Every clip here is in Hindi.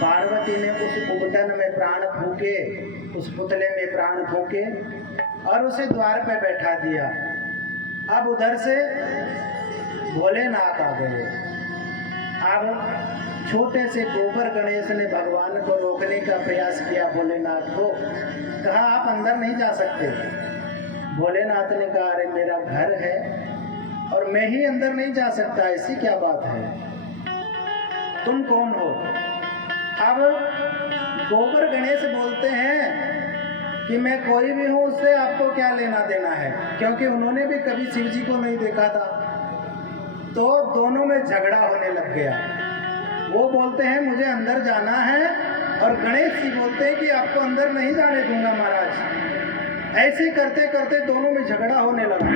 पार्वती ने उस उबटन में प्राण फूके, उस पुतले में प्राण फूके और उसे द्वार पे बैठा दिया। अब उधर से भोलेनाथ आ गए। अब छोटे से गोबर गणेश ने भगवान को रोकने का प्रयास किया। भोलेनाथ को कहा आप अंदर नहीं जा सकते। भोलेनाथ ने कहा अरे मेरा घर है और मैं ही अंदर नहीं जा सकता, ऐसी क्या बात है, तुम कौन हो। अब गोबर गणेश बोलते हैं कि मैं कोई भी हूँ, उससे आपको क्या लेना देना है, क्योंकि उन्होंने भी कभी शिव जी को नहीं देखा था। तो दोनों में झगड़ा होने लग गया। वो बोलते हैं मुझे अंदर जाना है और गणेश जी बोलते हैं कि आपको अंदर नहीं जाने दूंगा महाराज। ऐसे करते करते दोनों में झगड़ा होने लगा,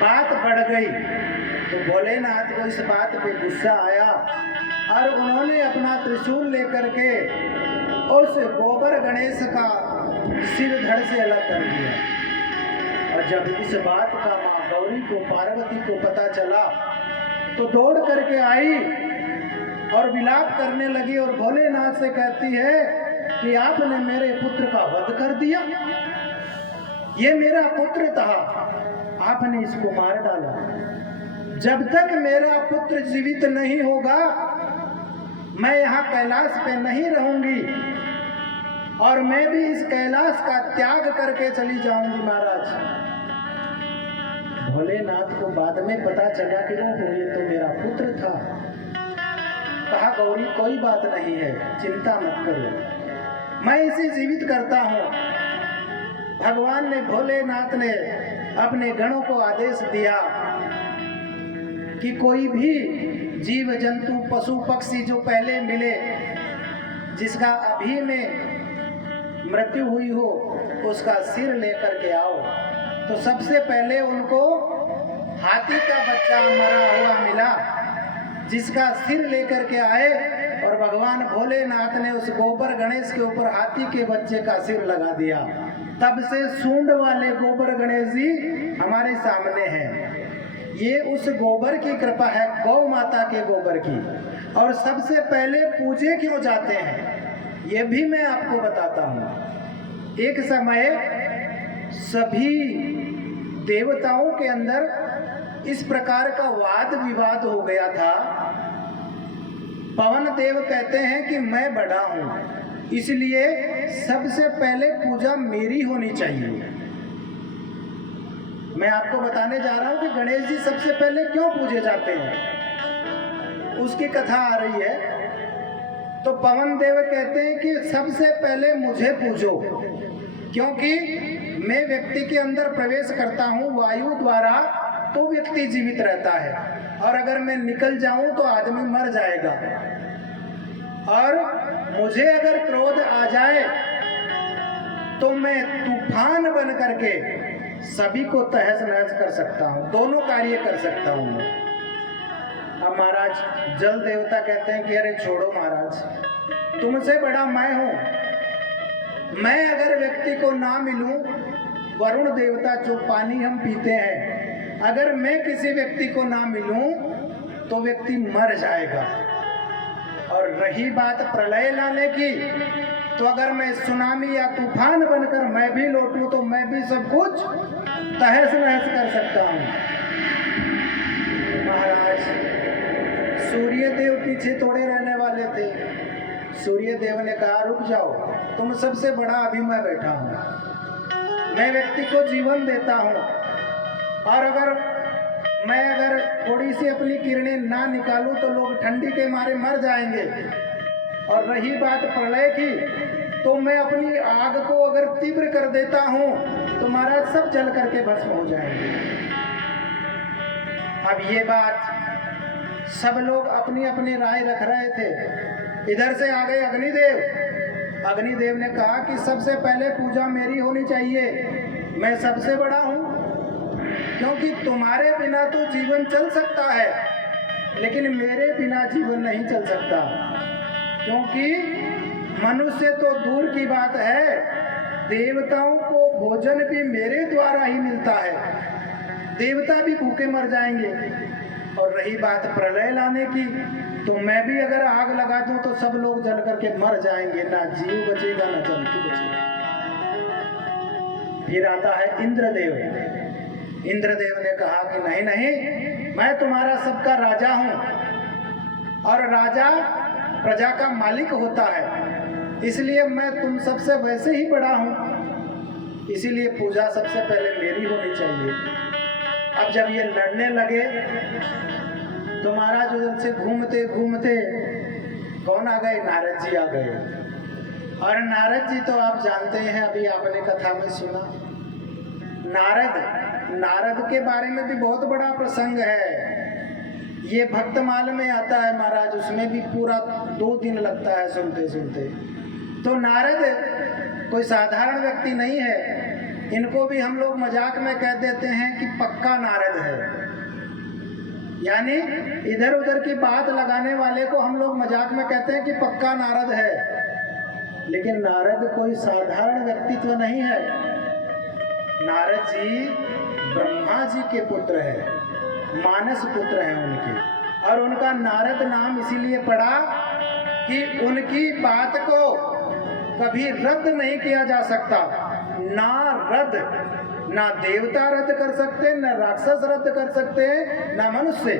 बात बढ़ गई। तो भोलेनाथ को इस बात पे गुस्सा आया और उन्होंने अपना त्रिशूल लेकर के उस गोबर गणेश का सिर धड़ से अलग कर दिया। और जब इस बात का माँ गौरी को, पार्वती को पता चला तो दौड़ करके आई और विलाप करने लगी और भोलेनाथ से कहती है कि आपने मेरे पुत्र का वध कर दिया, ये मेरा पुत्र था, आपने इसको मार डाला। जब तक मेरा पुत्र जीवित नहीं होगा मैं यहाँ कैलाश पे नहीं रहूंगी और मैं भी इस कैलाश का त्याग करके चली जाऊंगी महाराज। भोलेनाथ को बाद में पता चला कि वो ये तो मेरा पुत्र था। कहा गौरी कोई बात नहीं है, चिंता मत करो, मैं इसे जीवित करता हूँ। भगवान ने, भोलेनाथ ने अपने गणों को आदेश दिया कि कोई भी जीव जंतु पशु पक्षी जो पहले मिले, जिसका अभी में मृत्यु हुई हो, उसका सिर लेकर के आओ। तो सबसे पहले उनको हाथी का बच्चा मरा हुआ मिला, जिसका सिर लेकर के आए और भगवान भोलेनाथ ने उस गोबर गणेश के ऊपर हाथी के बच्चे का सिर लगा दिया। तब से सूंड वाले गोबर गणेश जी हमारे सामने हैं। ये उस गोबर की कृपा है, गौ माता के गोबर की। और सबसे पहले पूजे क्यों जाते हैं ये भी मैं आपको बताता हूँ। एक समय सभी देवताओं के अंदर इस प्रकार का वाद विवाद हो गया था। पवन देव कहते हैं कि मैं बड़ा हूँ, इसलिए सबसे पहले पूजा मेरी होनी चाहिए। मैं आपको बताने जा रहा हूँ कि गणेश जी सबसे पहले क्यों पूजे जाते हैं, उसकी कथा आ रही है। तो पवन देव कहते हैं कि सबसे पहले मुझे पूजो, क्योंकि मैं व्यक्ति के अंदर प्रवेश करता हूँ वायु द्वारा तो व्यक्ति जीवित रहता है, और अगर मैं निकल जाऊं तो आदमी मर जाएगा। और मुझे अगर क्रोध आ जाए तो मैं तूफान बन करके सभी को तहस नहस कर सकता हूँ, दोनों कार्य कर सकता हूँ मैं। अब महाराज जल देवता कहते हैं कि अरे छोड़ो महाराज, तुमसे बड़ा मैं हूँ। मैं अगर व्यक्ति को ना मिलूं, वरुण देवता जो पानी हम पीते हैं, अगर मैं किसी व्यक्ति को ना मिलूं तो व्यक्ति मर जाएगा। और रही बात प्रलय लाने की, तो अगर मैं सुनामी या तूफान बनकर मैं भी लौटूं तो मैं भी सब कुछ तहस नहस कर सकता हूँ। महाराज सूर्य देव पीछे थोड़े रहने वाले थे। सूर्य देव ने कहा रुक जाओ, तुम सबसे बड़ा अभी मैं बैठा हूँ, मैं व्यक्ति को जीवन देता हूँ, और अगर थोड़ी सी अपनी किरणें ना निकालूं तो लोग ठंडी के मारे मर जाएंगे। और रही बात प्रलय की, तो मैं अपनी आग को अगर तीव्र कर देता हूं तो महाराज सब जल करके भस्म हो जाएंगे। अब ये बात सब लोग अपनी अपनी राय रख रहे थे। इधर से आ गए अग्निदेव। अग्निदेव ने कहा कि सबसे पहले पूजा मेरी होनी चाहिए, मैं सबसे बड़ा हूं, क्योंकि तुम्हारे बिना तो जीवन चल सकता है लेकिन मेरे बिना जीवन नहीं चल सकता। क्योंकि मनुष्य तो दूर की बात है, देवताओं को भोजन भी मेरे द्वारा ही मिलता है, देवता भी भूखे मर जाएंगे। और रही बात प्रलय लाने की, तो मैं भी अगर आग लगा दूं तो सब लोग जल करके मर जाएंगे, ना जीव बचेगा ना जंतु बचेगा। फिर आता है इंद्रदेव। इंद्रदेव ने कहा कि नहीं नहीं, मैं तुम्हारा सबका राजा हूं, और राजा प्रजा का मालिक होता है, इसलिए मैं तुम सबसे वैसे ही बड़ा हूं, इसीलिए पूजा सबसे पहले मेरी होनी चाहिए। अब जब ये लड़ने लगे तो महाराज उधर से घूमते घूमते कौन आ गए? नारद जी आ गए। और नारद जी तो आप जानते हैं, अभी आपने कथा में सुना, नारद के बारे में भी बहुत बड़ा प्रसंग है। ये भक्तमाल में आता है महाराज, उसमें भी पूरा 2 दिन लगता है सुनते सुनते। तो नारद कोई साधारण व्यक्ति नहीं है, इनको भी हम लोग मजाक में कह देते हैं कि पक्का नारद है। यानी इधर उधर की बात लगाने वाले को हम लोग मजाक में कहते हैं कि पक्का नारद है, लेकिन नारद कोई साधारण व्यक्तित्व नहीं है। नारद जी ब्रह्मा जी के पुत्र है, मानस पुत्र हैं उनके, और उनका नारद नाम इसीलिए पड़ा कि उनकी बात को कभी रद्द नहीं किया जा सकता। ना देवता रद्द कर सकते, न राक्षस रद्द कर सकते, न मनुष्य।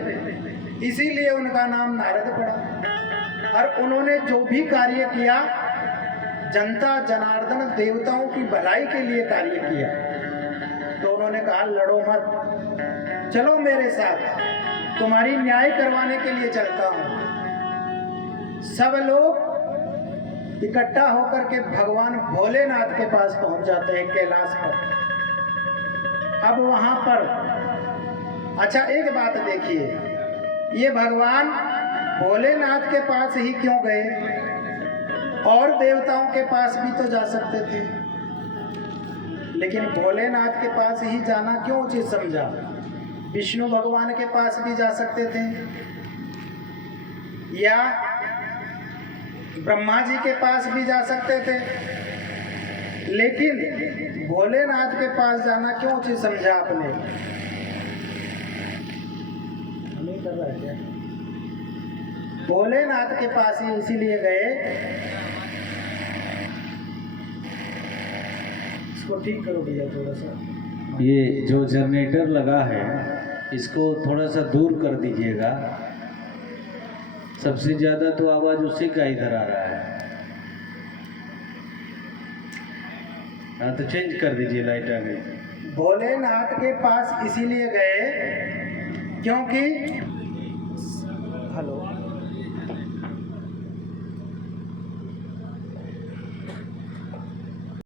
इसीलिए उनका नाम नारद पड़ा। और उन्होंने जो भी कार्य किया, जनता जनार्दन देवताओं की भलाई के लिए कार्य किया। तो उन्होंने कहा लड़ो मत, चलो मेरे साथ, तुम्हारी न्याय करवाने के लिए चलता हूं। सब लोग इकट्ठा होकर के भगवान भोलेनाथ के पास पहुंच जाते हैं, कैलाश पर। अब वहां पर अच्छा एक बात देखिए, ये भगवान भोलेनाथ के पास ही क्यों गए? और देवताओं के पास भी तो जा सकते थे, लेकिन भोलेनाथ के पास ही जाना क्यों उचित समझा? विष्णु भगवान के पास भी जा सकते थे, या ब्रह्मा जी के पास भी जा सकते थे, लेकिन भोलेनाथ के पास जाना क्यों उचित समझा आपने? नहीं कर रहा है क्या? भोलेनाथ के पास ही इसीलिए गए, इसको ठीक करो भैया थोड़ा सा। ये जो जनरेटर लगा है इसको थोड़ा सा दूर कर दीजिएगा, सबसे ज़्यादा तो आवाज़ उसी का इधर आ रहा है। हाँ तो चेंज कर दीजिए, लाइट आ गई। भोलेनाथ के पास इसीलिए गए क्योंकि